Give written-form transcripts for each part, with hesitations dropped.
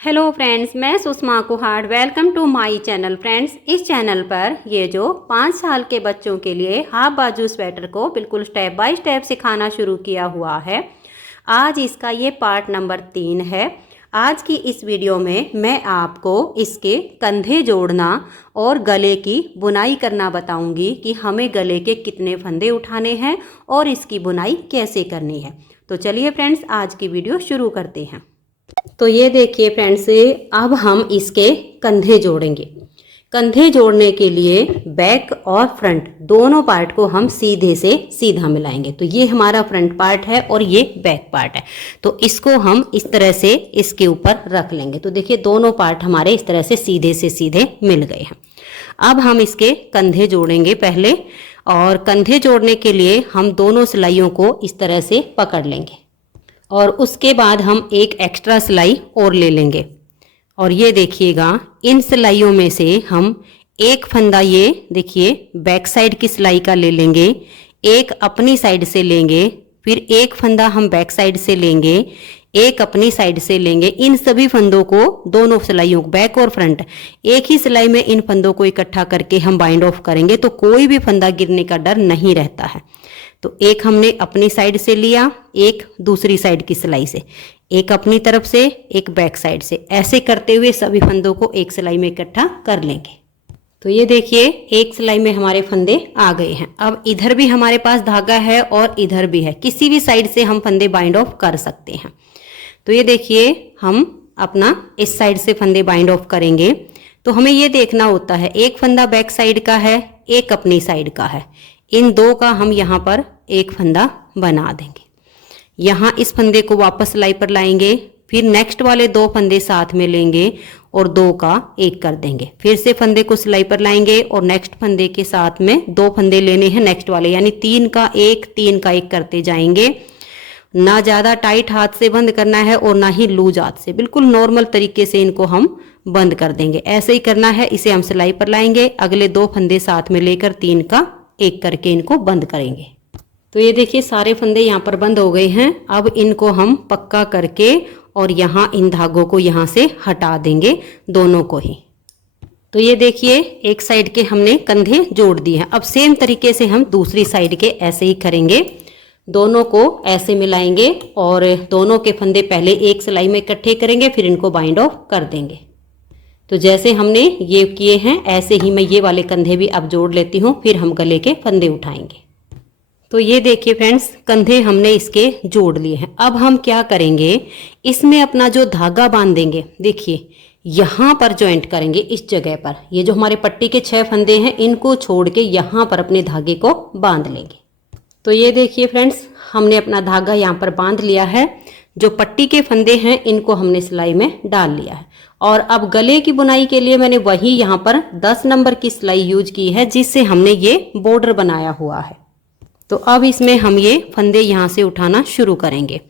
Hello friends, मैं Sushma Kuhad. Welcome to my channel. Friends, इस channel पर ये जो 5 साल के बच्चों के लिए हाफ बाजू स्वेटर को बिल्कुल स्टेप बाय स्टेप सिखाना शुरू किया हुआ है। आज इसका ये पार्ट नंबर 3 है। आज की इस वीडियो में मैं आपको इसके कंधे जोड़ना और गले की बुनाई करना बताऊंगी कि हमें गले के कितने फंदे उठाने हैं और इसकी बुनाई कैसे करनी है। तो चलिए फ्रेंड्स, आज की वीडियो शुरू करते हैं। तो ये देखिए फ्रेंड्स, अब हम इसके कंधे जोड़ेंगे। कंधे जोड़ने के लिए बैक और फ्रंट दोनों पार्ट को हम सीधे से सीधा मिलाएंगे। तो ये हमारा फ्रंट पार्ट है और ये बैक पार्ट है। तो इसको हम इस तरह से इसके ऊपर रख लेंगे। तो देखिए दोनों पार्ट हमारे इस तरह से सीधे मिल गए हैं। अब हम इसके कंधे जोड़ेंगे पहले, और कंधे जोड़ने के लिए हम दोनों सिलाइयों को इस तरह से पकड़ लेंगे और उसके बाद हम एक एक्स्ट्रा सिलाई और ले लेंगे। और ये देखिएगा, इन सिलाइयों में से हम एक फंदा, ये देखिए बैक साइड की सिलाई का ले लेंगे, एक अपनी साइड से लेंगे, फिर एक फंदा हम बैक साइड से लेंगे, एक अपनी साइड से लेंगे। इन सभी फंदों को, दोनों सिलाइयों को, बैक और फ्रंट, एक ही सिलाई में इन फंदों को इकट्ठा करके हम बाइंड ऑफ करेंगे। तो कोई भी फंदा गिरने का डर नहीं रहता है। तो एक हमने अपनी साइड से लिया, एक दूसरी साइड की सिलाई से, एक अपनी तरफ से, एक बैक साइड से। ऐसे करते हुए सभी फंदों को एक सिलाई में इकट्ठा कर लेंगे। तो ये देखिए, एक सिलाई में हमारे फंदे आ गए हैं। अब इधर भी हमारे पास धागा है और इधर भी है, किसी भी साइड से हम फंदे बाइंड ऑफ कर सकते हैं। तो ये देखिए, हम अपना इस साइड से फंदे बाइंड ऑफ करेंगे। तो हमें ये देखना होता है, एक फंदा बैक साइड का है, एक अपनी साइड का है। इन दो का हम यहाँ पर एक फंदा बना देंगे। यहाँ इस फंदे को वापस सिलाई पर लाएंगे, फिर नेक्स्ट वाले दो फंदे साथ में लेंगे और दो का एक कर देंगे। फिर से फंदे को सिलाई पर लाएंगे और नेक्स्ट फंदे के साथ में दो फंदे लेने हैं नेक्स्ट वाले, यानी 3 का 1 करते जाएंगे। ना ज़्यादा टाइट हाथ से बंद करना है और ना ही लूज हाथ से, बिल्कुल नॉर्मल तरीके से इनको हम बंद कर देंगे। ऐसे ही करना है। इसे हम सिलाई पर लाएंगे, अगले दो फंदे साथ में लेकर 3 का 1 करके इनको बंद करेंगे। तो ये देखिए, सारे फंदे यहाँ पर बंद हो गए हैं। अब इनको हम पक्का करके और यहाँ इन धागों को यहाँ से हटा देंगे, दोनों को ही। तो ये देखिए, एक साइड के हमने कंधे जोड़ दिए हैं। अब सेम तरीके से हम दूसरी साइड के ऐसे ही करेंगे। दोनों को ऐसे मिलाएंगे और दोनों के फंदे पहले एक सिलाई में इकट्ठे करेंगे, फिर इनको बाइंड ऑफ कर देंगे। तो जैसे हमने ये किए हैं, ऐसे ही मैं ये वाले कंधे भी अब जोड़ लेती हूँ, फिर हम गले के फंदे उठाएंगे। तो ये देखिए फ्रेंड्स, कंधे हमने इसके जोड़ लिए हैं। अब हम क्या करेंगे, इसमें अपना जो धागा बांधेंगे, देखिए यहाँ पर जॉइंट करेंगे इस जगह पर। ये जो हमारे पट्टी के 6 फंदे हैं, इनको छोड़ के यहाँ पर अपने धागे को बांध लेंगे। तो ये देखिए फ्रेंड्स, हमने अपना धागा यहाँ पर बांध लिया है। जो पट्टी के फंदे हैं, इनको हमने सिलाई में डाल लिया है। और अब गले की बुनाई के लिए मैंने वही यहाँ पर 10 नंबर की सिलाई यूज की है, जिससे हमने ये बॉर्डर बनाया हुआ है। तो अब इसमें हम ये फंदे यहाँ से उठाना शुरू करेंगे।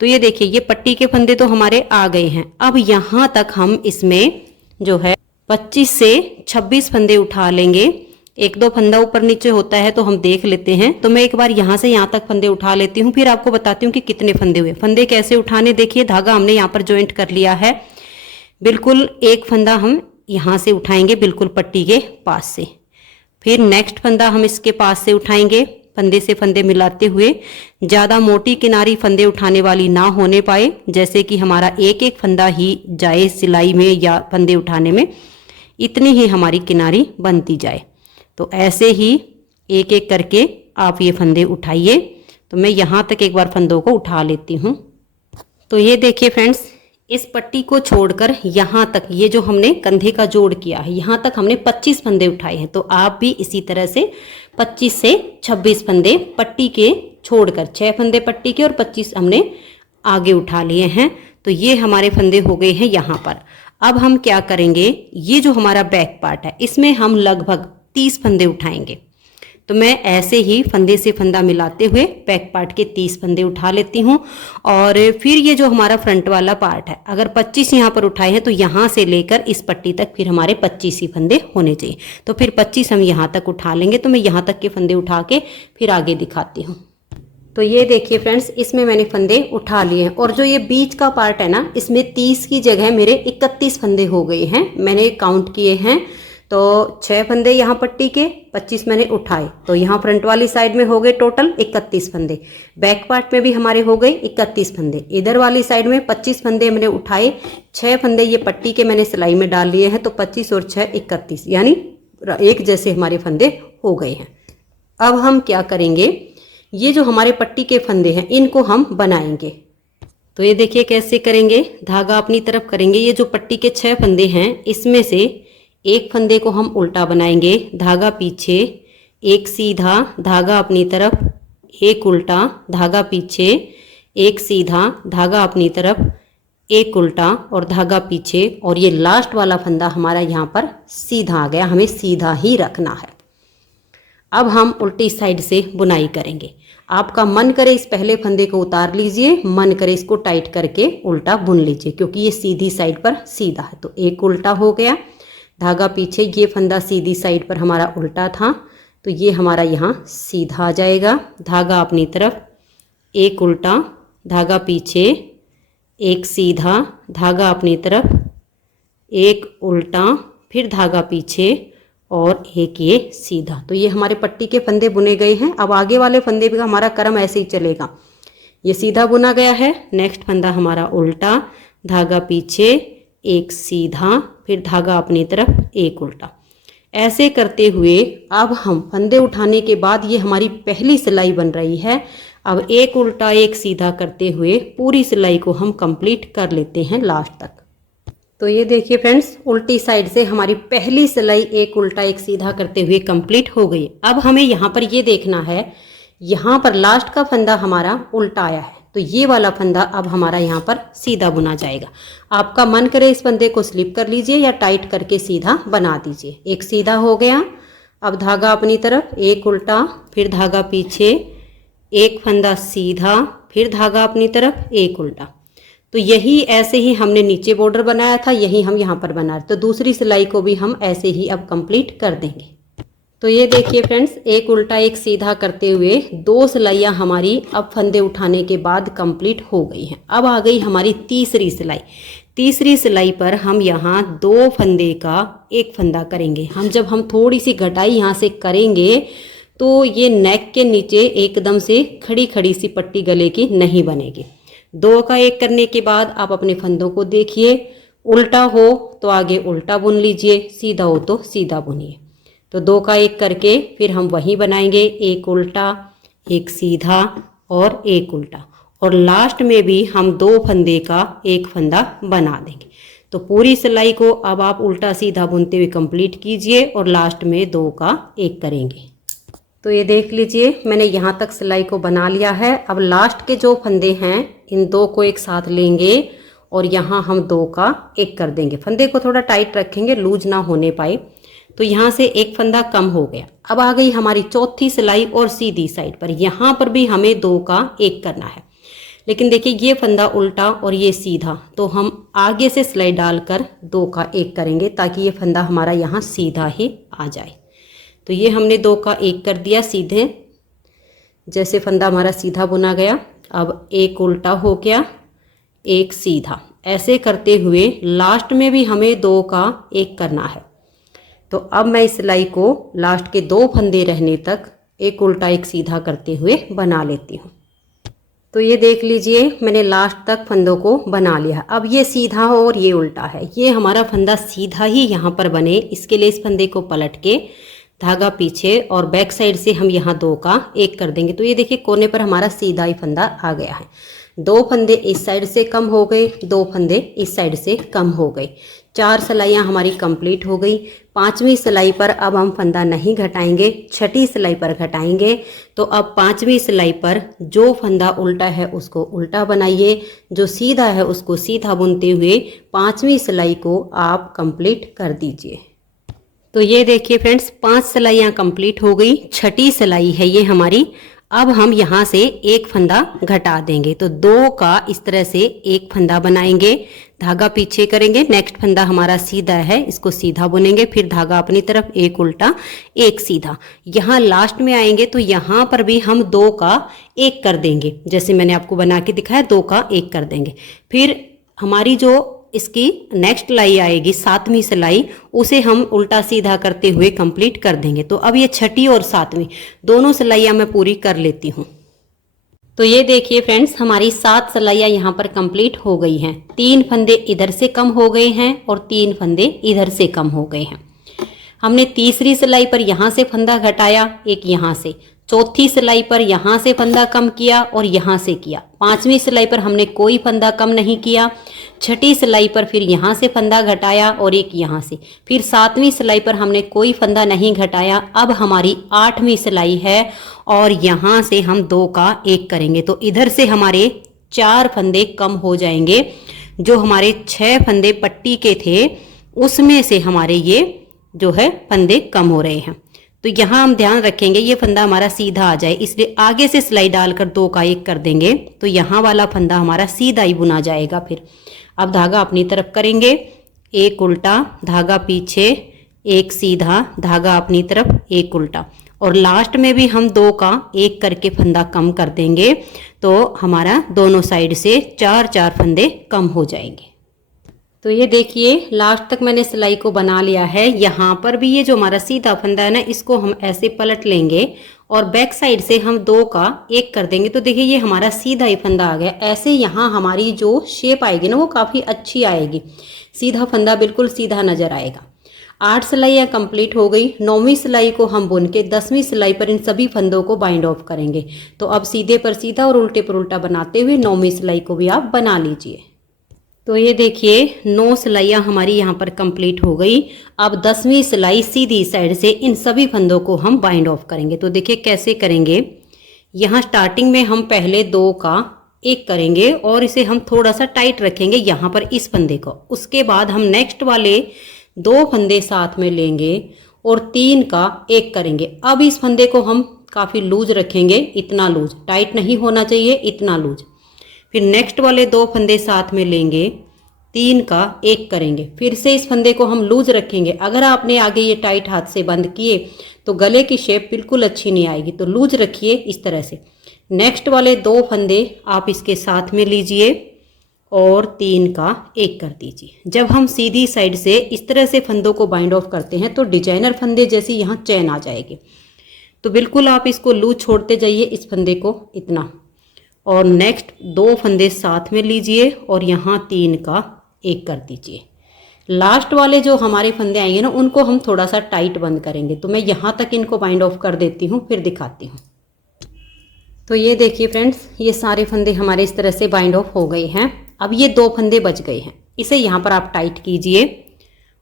तो ये देखिए, ये पट्टी के फंदे तो हमारे आ गए हैं। अब यहाँ तक हम इसमें जो है 25 से 26 फंदे उठा लेंगे। एक दो फंदा ऊपर नीचे होता है तो हम देख लेते हैं। तो मैं एक बार यहाँ से यहाँ तक फंदे उठा लेती हूँ, फिर आपको बताती हूँ कि कितने फंदे हुए। फंदे कैसे उठाने, देखिए धागा हमने यहाँ पर ज्वाइंट कर लिया है। बिल्कुल एक फंदा हम यहाँ से उठाएंगे, बिल्कुल पट्टी के पास से। फिर नेक्स्ट फंदा हम इसके पास से उठाएंगे, फंदे से फंदे मिलाते हुए। ज़्यादा मोटी किनारी फंदे उठाने वाली ना होने पाए, जैसे कि हमारा एक एक फंदा ही जाए सिलाई में या फंदे उठाने में, इतनी ही हमारी किनारी बनती जाए। तो ऐसे ही एक एक करके आप ये फंदे उठाइए। तो मैं यहाँ तक एक बार फंदों को उठा लेती हूँ। तो ये देखिए फ्रेंड्स, इस पट्टी को छोड़कर यहाँ तक, ये जो हमने कंधे का जोड़ किया है, यहाँ तक हमने 25 फंदे उठाए हैं। तो आप भी इसी तरह से 25 से 26 फंदे पट्टी के छोड़कर, 6 फंदे पट्टी के और 25 हमने आगे उठा लिए हैं। तो ये हमारे फंदे हो गए हैं यहाँ पर। अब हम क्या करेंगे, ये जो हमारा बैक पार्ट है, इसमें हम लगभग 30 फंदे उठाएंगे। तो मैं ऐसे ही फंदे से फंदा मिलाते हुए बैक पार्ट के 30 फंदे उठा लेती हूँ। और फिर ये जो हमारा फ्रंट वाला पार्ट है, अगर 25 यहाँ पर उठाए हैं तो यहाँ से लेकर इस पट्टी तक फिर हमारे 25 ही फंदे होने चाहिए। तो फिर 25 हम यहाँ तक उठा लेंगे। तो मैं यहाँ तक के फंदे उठा के फिर आगे दिखाती हूँ। तो ये देखिए फ्रेंड्स, इसमें मैंने फंदे उठा लिए हैं और जो ये बीच का पार्ट है ना, इसमें 30 की जगह मेरे 31 फंदे हो गए हैं। मैंने काउंट किए हैं तो 6 फंदे यहाँ पट्टी के, 25 मैंने उठाए, तो यहाँ फ्रंट वाली साइड में हो गए टोटल 31 फंदे। बैक पार्ट में भी हमारे हो गए 31 फंदे। इधर वाली साइड में 25 फंदे मैंने उठाए, 6 फंदे ये पट्टी के मैंने सिलाई में डाल लिए हैं, तो 25 और 6 31, यानी एक जैसे हमारे फंदे हो गए हैं। अब हम क्या करेंगे, ये जो हमारे पट्टी के फंदे हैं इनको हम बनाएंगे। तो ये देखिए कैसे करेंगे, धागा अपनी तरफ करेंगे। ये जो पट्टी के 6 फंदे हैं इसमें से एक फंदे को हम उल्टा बनाएंगे, धागा पीछे, एक सीधा, धागा अपनी तरफ, एक उल्टा, धागा पीछे, एक सीधा, धागा अपनी तरफ, एक उल्टा और धागा पीछे, और ये लास्ट वाला फंदा हमारा यहाँ पर सीधा आ गया। हमें सीधा ही रखना है। अब हम उल्टी साइड से बुनाई करेंगे। आपका मन करे इस पहले फंदे को उतार लीजिए, मन करे इसको टाइट करके उल्टा बुन लीजिए, क्योंकि ये सीधी साइड पर सीधा है। तो एक उल्टा हो गया, धागा पीछे, ये फंदा सीधी साइड पर हमारा उल्टा था, तो ये हमारा यहाँ सीधा आ जाएगा। धागा अपनी तरफ, एक उल्टा, धागा पीछे, एक सीधा, धागा अपनी तरफ, एक उल्टा, फिर धागा पीछे और एक ये सीधा। तो ये हमारे पट्टी के फंदे बुने गए हैं। अब आगे वाले फंदे भी हमारा क्रम ऐसे ही चलेगा। ये सीधा बुना गया है, नेक्स्ट फंदा हमारा उल्टा, धागा पीछे, एक सीधा, फिर धागा अपनी तरफ, एक उल्टा। ऐसे करते हुए अब हम फंदे उठाने के बाद ये हमारी पहली सिलाई बन रही है। अब एक उल्टा एक सीधा करते हुए पूरी सिलाई को हम कंप्लीट कर लेते हैं लास्ट तक। तो ये देखिए फ्रेंड्स, उल्टी साइड से हमारी पहली सिलाई एक उल्टा एक सीधा करते हुए कंप्लीट हो गई। अब हमें यहाँ पर ये देखना है, यहाँ पर लास्ट का फंदा हमारा उल्टा आया है, तो ये वाला फंदा अब हमारा यहाँ पर सीधा बुना जाएगा। आपका मन करे इस फंदे को स्लिप कर लीजिए या टाइट करके सीधा बना दीजिए। एक सीधा हो गया, अब धागा अपनी तरफ, एक उल्टा, फिर धागा पीछे, एक फंदा सीधा, फिर धागा अपनी तरफ, एक उल्टा। तो यही ऐसे ही हमने नीचे बॉर्डर बनाया था, यही हम यहाँ पर बना रहे। तो दूसरी सिलाई को भी हम ऐसे ही अब कंप्लीट कर देंगे। तो ये देखिए फ्रेंड्स, एक उल्टा एक सीधा करते हुए 2 सिलाइयाँ हमारी अब फंदे उठाने के बाद कंप्लीट हो गई हैं। अब आ गई हमारी तीसरी सिलाई। तीसरी सिलाई पर हम यहाँ 2 फंदे का एक फंदा करेंगे। जब हम थोड़ी सी घटाई यहाँ से करेंगे तो ये नेक के नीचे एकदम से खड़ी खड़ी सी पट्टी गले की नहीं बनेगी। 2 का एक करने के बाद आप अपने फंदों को देखिए, उल्टा हो तो आगे उल्टा बुन लीजिए, सीधा हो तो सीधा बुनिए। तो 2 का एक करके फिर हम वही बनाएंगे, एक उल्टा, एक सीधा और एक उल्टा, और लास्ट में भी हम 2 फंदे का एक फंदा बना देंगे। तो पूरी सिलाई को अब आप उल्टा सीधा बुनते हुए कंप्लीट कीजिए और लास्ट में 2 का एक करेंगे। तो ये देख लीजिए, मैंने यहाँ तक सिलाई को बना लिया है। अब लास्ट के जो फंदे हैं इन 2 को एक साथ लेंगे और यहाँ हम 2 का एक कर देंगे। फंदे को थोड़ा टाइट रखेंगे, लूज ना होने पाए। तो यहाँ से एक फंदा कम हो गया। अब आ गई हमारी चौथी सिलाई और सीधी साइड पर, यहाँ पर भी हमें 2 का एक करना है। लेकिन देखिए ये फंदा उल्टा और ये सीधा, तो हम आगे से सिलाई डालकर 2 का एक करेंगे ताकि ये फंदा हमारा यहाँ सीधा ही आ जाए। तो ये हमने 2 का एक कर दिया सीधे, जैसे फंदा हमारा सीधा बुना गया। अब एक उल्टा हो गया, एक सीधा, ऐसे करते हुए लास्ट में भी हमें 2 का एक करना है। तो अब मैं इस सिलाई को लास्ट के 2 फंदे रहने तक एक उल्टा एक सीधा करते हुए बना लेती हूँ। तो ये देख लीजिए, मैंने लास्ट तक फंदों को बना लिया। अब ये सीधा और ये उल्टा है, ये हमारा फंदा सीधा ही यहाँ पर बने, इसके लिए इस फंदे को पलट के धागा पीछे और बैक साइड से हम यहाँ 2 का एक कर देंगे। तो ये देखिए कोने पर हमारा सीधा ही फंदा आ गया है। 2 फंदे इस साइड से कम हो गए, 2 फंदे इस साइड से कम हो गए। 4 सिलाइयाँ हमारी कंप्लीट हो गई। 5वीं सिलाई पर अब हम फंदा नहीं घटाएंगे, 6ठी सिलाई पर घटाएंगे। तो अब 5वीं सिलाई पर जो फंदा उल्टा है उसको उल्टा बनाइए, जो सीधा है उसको सीधा बुनते हुए 5वीं सिलाई को आप कंप्लीट कर दीजिए। तो ये देखिए फ्रेंड्स, 5 सिलाइयाँ कंप्लीट हो गई। 6ठी सिलाई है ये हमारी। अब हम यहाँ से एक फंदा घटा देंगे, तो 2 का इस तरह से एक फंदा बनाएंगे, धागा पीछे करेंगे, नेक्स्ट फंदा हमारा सीधा है, इसको सीधा बुनेंगे, फिर धागा अपनी तरफ, एक उल्टा एक सीधा। यहाँ लास्ट में आएंगे तो यहाँ पर भी हम 2 का एक कर देंगे, जैसे मैंने आपको बना के दिखाया 2 का एक कर देंगे। फिर हमारी जो इसकी नेक्स्ट सिलाई आएगी 7वीं सिलाई, उसे हम उल्टा सीधा करते हुए कंप्लीट कर देंगे। तो अब ये 6ठी और 7वीं दोनों सिलाइयाँ मैं पूरी कर लेती हूँ। तो ये देखिए फ्रेंड्स, हमारी 7 सिलाइयाँ यहाँ पर कंप्लीट हो गई हैं। 3 फंदे इधर से कम हो गए हैं और 3 फंदे इधर से कम हो गए हैं। हमने तीसरी सिलाई पर यहाँ से फंदा घटाया, एक यहाँ से, चौथी सिलाई पर यहाँ से फंदा कम किया और यहाँ से किया, 5वीं सिलाई पर हमने कोई फंदा कम नहीं किया, 6ठी सिलाई पर फिर यहाँ से फंदा घटाया और एक यहाँ से, फिर 7वीं सिलाई पर हमने कोई फंदा नहीं घटाया। अब हमारी 8वीं सिलाई है और यहाँ से हम 2 का एक करेंगे, तो इधर से हमारे 4 फंदे कम हो जाएंगे। जो हमारे 6 फंदे पट्टी के थे उसमें से हमारे ये जो है फंदे कम हो रहे हैं। तो यहाँ हम ध्यान रखेंगे ये फंदा हमारा सीधा आ जाए, इसलिए आगे से सिलाई डालकर 2 का एक कर देंगे, तो यहाँ वाला फंदा हमारा सीधा ही बुना जाएगा। फिर अब धागा अपनी तरफ करेंगे, एक उल्टा, धागा पीछे, एक सीधा, धागा अपनी तरफ, एक उल्टा, और लास्ट में भी हम 2 का एक करके फंदा कम कर देंगे, तो हमारा दोनों साइड से 4 फंदे कम हो जाएंगे। तो ये देखिए लास्ट तक मैंने सिलाई को बना लिया है। यहाँ पर भी ये जो हमारा सीधा फंदा है ना, इसको हम ऐसे पलट लेंगे और बैक साइड से हम 2 का एक कर देंगे, तो देखिए ये हमारा सीधा ही फंदा आ गया। ऐसे यहाँ हमारी जो शेप आएगी ना वो काफ़ी अच्छी आएगी, सीधा फंदा बिल्कुल सीधा नज़र आएगा। 8 सिलाइयाँ कंप्लीट हो गई। 9वीं सिलाई को हम बुन के 10वीं सिलाई पर इन सभी फंदों को बाइंड ऑफ करेंगे। तो अब सीधे पर सीधा और उल्टे पर उल्टा बनाते हुए 9वीं सिलाई को भी आप बना लीजिए। तो ये देखिए 9 सिलाइयाँ हमारी यहाँ पर कंप्लीट हो गई। अब 10वीं सिलाई सीधी साइड से इन सभी फंदों को हम बाइंड ऑफ करेंगे। तो देखिए कैसे करेंगे, यहाँ स्टार्टिंग में हम पहले 2 का एक करेंगे और इसे हम थोड़ा सा टाइट रखेंगे यहाँ पर इस फंदे को। उसके बाद हम नेक्स्ट वाले 2 फंदे साथ में लेंगे और 3 का एक करेंगे। अब इस फंदे को हम काफ़ी लूज रखेंगे, इतना लूज, टाइट नहीं होना चाहिए, इतना लूज। फिर नेक्स्ट वाले 2 फंदे साथ में लेंगे, 3 का एक करेंगे, फिर से इस फंदे को हम लूज रखेंगे। अगर आपने आगे ये टाइट हाथ से बंद किए तो गले की शेप बिल्कुल अच्छी नहीं आएगी, तो लूज रखिए इस तरह से। नेक्स्ट वाले 2 फंदे आप इसके साथ में लीजिए और 3 का एक कर दीजिए। जब हम सीधी साइड से इस तरह से फंदों को बाइंड ऑफ करते हैं तो डिजाइनर फंदे जैसी यहाँ चैन आ जाएगी। तो बिल्कुल आप इसको लूज छोड़ते जाइए इस फंदे को इतना, और नेक्स्ट 2 फंदे साथ में लीजिए और यहाँ 3 का एक कर दीजिए। लास्ट वाले जो हमारे फंदे आएंगे ना उनको हम थोड़ा सा टाइट बंद करेंगे। तो मैं यहाँ तक इनको बाइंड ऑफ कर देती हूँ, फिर दिखाती हूँ। तो ये देखिए फ्रेंड्स, ये सारे फंदे हमारे इस तरह से बाइंड ऑफ हो गए हैं। अब ये 2 फंदे बच गए हैं, इसे यहाँ पर आप टाइट कीजिए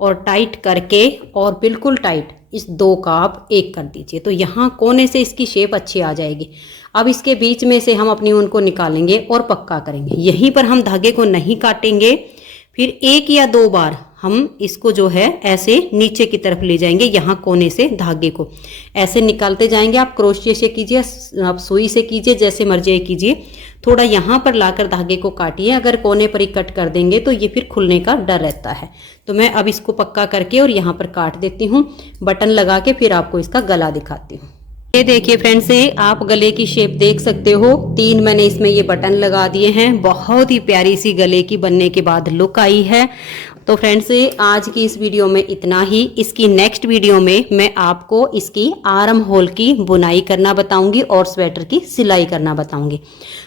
और टाइट करके और बिल्कुल टाइट इस 2 का आप एक कर दीजिए। तो यहाँ कोने से इसकी शेप अच्छी आ जाएगी। अब इसके बीच में से हम अपनी ऊन को निकालेंगे और पक्का करेंगे। यहीं पर हम धागे को नहीं काटेंगे, फिर 1 या 2 बार हम इसको जो है ऐसे नीचे की तरफ ले जाएंगे। यहाँ कोने से धागे को ऐसे निकालते जाएंगे। आप क्रोशिया से कीजिए, आप सुई से कीजिए, जैसे मर्जी कीजिए। थोड़ा यहाँ पर लाकर धागे को काटिए, अगर कोने पर ही कट कर देंगे तो ये फिर खुलने का डर रहता है। तो मैं अब इसको पक्का करके और यहाँ पर काट देती हूँ, बटन लगा के फिर आपको इसका गला दिखाती हूँ। ये देखिए फ्रेंड्स, आप गले की शेप देख सकते हो। 3 मैंने इसमें ये बटन लगा दिए हैं। बहुत ही प्यारी सी गले की बनने के बाद लुक आई है। तो फ्रेंड्स, आज की इस वीडियो में इतना ही। इसकी नेक्स्ट वीडियो में मैं आपको इसकी आर्म होल की बुनाई करना बताऊंगी और स्वेटर की सिलाई करना बताऊंगी।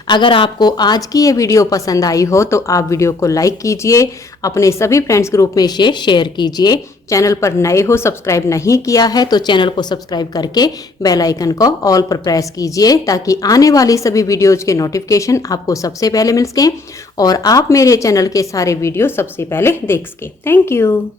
अगर आपको आज की ये वीडियो पसंद आई हो तो आप वीडियो को लाइक कीजिए, अपने सभी फ्रेंड्स ग्रुप में इसे शेयर कीजिए। चैनल पर नए हो, सब्सक्राइब नहीं किया है तो चैनल को सब्सक्राइब करके बेल आइकन को ऑल पर प्रेस कीजिए, ताकि आने वाली सभी वीडियोज के नोटिफिकेशन आपको सबसे पहले मिल सकें और आप मेरे चैनल के सारे वीडियो सबसे पहले देख सकें। Thank you.